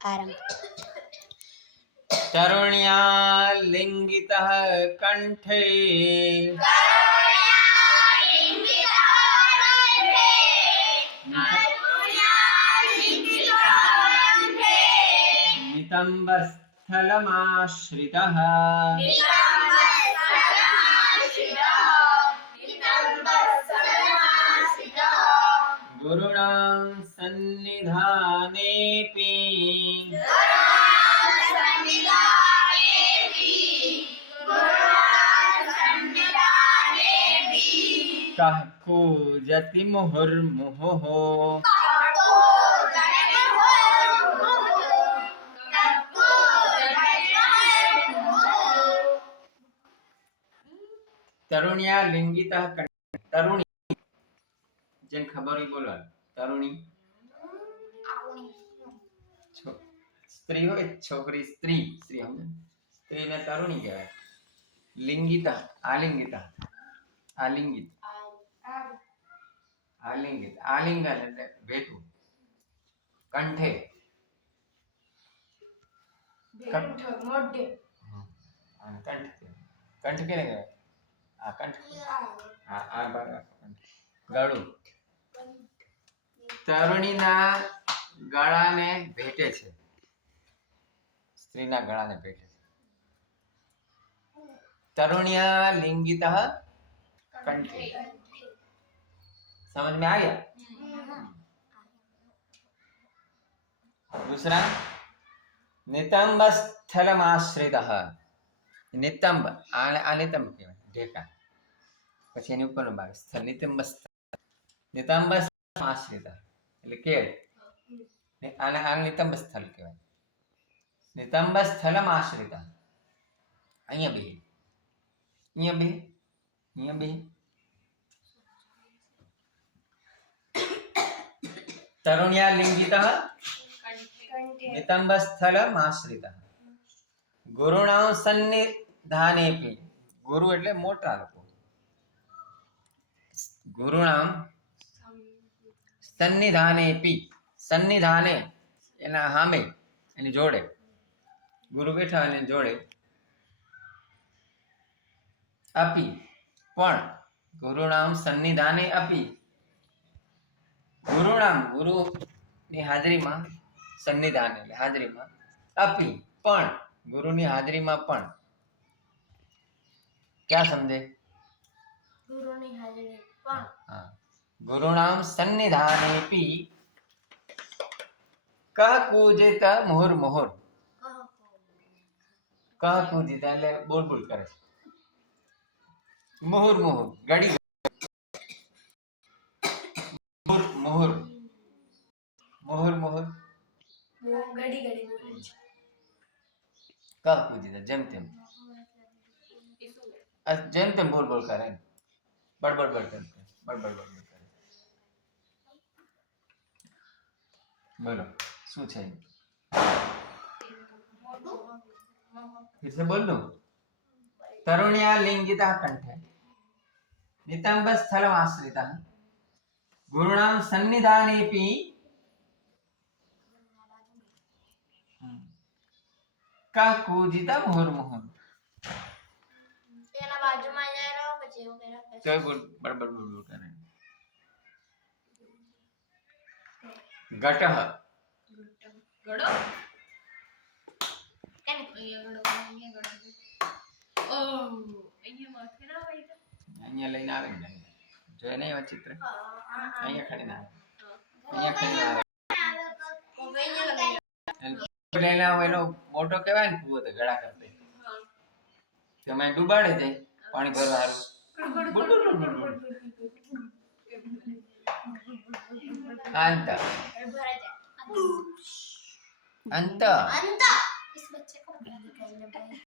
आरंभ। तरुण्या लिंगितः कंठे नितंबस्थलमाश्रितः गुरुणां सन्निधानेऽपि कः कूजति मुहुर्मुहुः तरुण्या लिंगितः कंठे तरुणी જેન ખબર હોય બોલો તરુણી સ્ત્રી હોય છોકરી સ્ત્રી સ્ત્રી સમજે સ્ત્રીને તરુણી કહેવાય લિંગિતા આલિંગિતા આલિંગિત આલિંગિત આલિંગન એટલે ભેટવું કંઠે કંઠ મોઢે અને કંઠ કંઠ કેને કહેવાય આ કંઠ આ ભાગ ગળું તરુણીના ગળાને ભેટે છે સ્ત્રીના ગળાને ભેટે છે तरुण्या लिंगितः कंठे समझ में आ गया दूसरा नितंब स्थलमाश्रितः नितंब नितंब કહેવાય ઢેકા પછી એની ઉપરનો ભાગ સ્થળ નિતંબ નિતંબ આશ્રિતઃ એટલે કેળ આને નિતંબ સ્થળ કહેવાય નિતંબ સ્થલમાશ્રિતઃ અહીંયા બે तरुण्या लिंगितः नितंबस्थलमाश्रितः गुरुणां सन्निधानेऽपि गुरु એટલે મોટા લોકો ગુરુણાं સન્નિધાનેऽपि સન્નિધાને એના સામે એની જોડે ગુરુ બેઠા અને જોડે अपि पण गुरुणाम सन्निधाने अपि गुरुणाम गुरु ની હાજરીમાં સન્નિધાન એટલે હાજરીમાં अपि પણ ગુરુની હાજરીમાં પણ क्या समझे गुरुની હાજરી પણ हाँ गुरुणाम सन्निधानेऽपि कः कूजित मुहुर्मुहुर् कः कूजित એટલે બોલ બોલ કરે છે मुहुर मुहुर गड़ी मुहुर मुहुर मुहुर मुहुर वो गड़ी गड़ी बोले છે कब पूछीदा जेम तेम बोल बोल करे बड़बड़ करते बड़बड़ करे बोलो શું છે फिर से बोल लो तरुण्या लिंगितः कंठे नितंब स्थलमाश्रितः गुरुणां सन्निधानेऽपि कः कूजित मुहुर्मुहुः એના બાજુમાં જાય રહો પછી એવું કરે તો બોલ બડબડ બોલ કરે ઘટઃ ગડો કેને અહીંયા ગડો ઓ અહીંયા માથે ના હોય તો અહીંયા લઈને આવે ને જોઈ નહીં આ ચિત્ર અહીંયા ખડીને આવે અહીંયા ખડીને આવે લઈને આવો એનો મોટો કહેવાય ને કૂવો તો ગળા કરતે તમે ડૂબાડે જાય પાણી ભરવા હારું અંત અંત